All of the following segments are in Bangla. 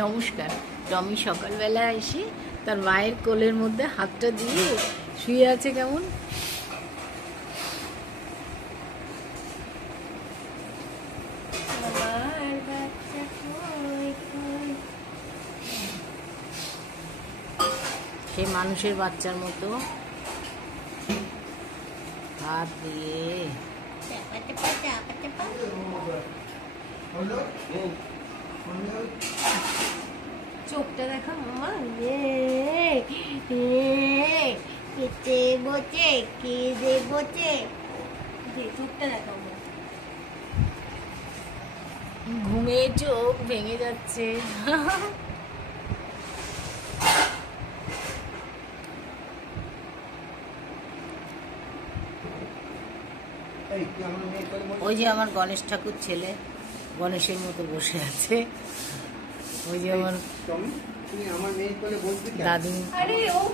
নমস্কার। টমি সকালবেলা এসে তার মায়ের কোলের মধ্যে হাতটা দিয়ে শুয়ে আছে কেমন। সে মানুষের বাচ্চার মতো হাত দিয়ে চোখটা দেখো মামা, কেটে বসে কেঁদে বসে, চোখটা দেখো। ঘুমে চোখ ভেঙে যাচ্ছে। ওই যে আমার গণেশ ঠাকুর ছেলে গণেশের মতো বসে আছে। ওই যে আমার দাদু,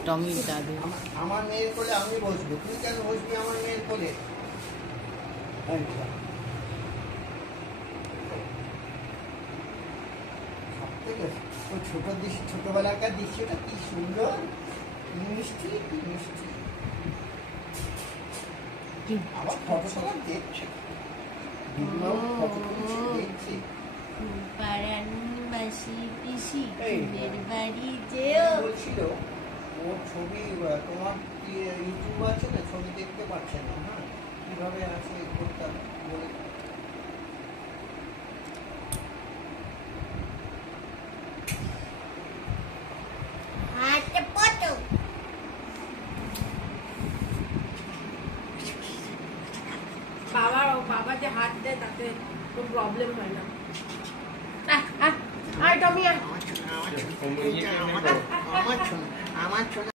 টমির দাদু। আমার মেয়ের কোলে আমি বসবো, তুই কেন বসবি আমার মেয়ের কোলে? ছোটবেলাকার দৃশ্যটা কি সুন্দর, কি মিষ্টি, কি মিষ্টি। আবার ফটো সবার দেখছে, দেখছি। বলছিল ওর ছবি, তোমার ইউটিউব আছে না, ছবি দেখতে পাচ্ছে না, হ্যাঁ কিভাবে আছে করতাম বলে। বাবা যে হাত দেয় তাতে কোনো প্রবলেম হয় না। টমি আমার ছোট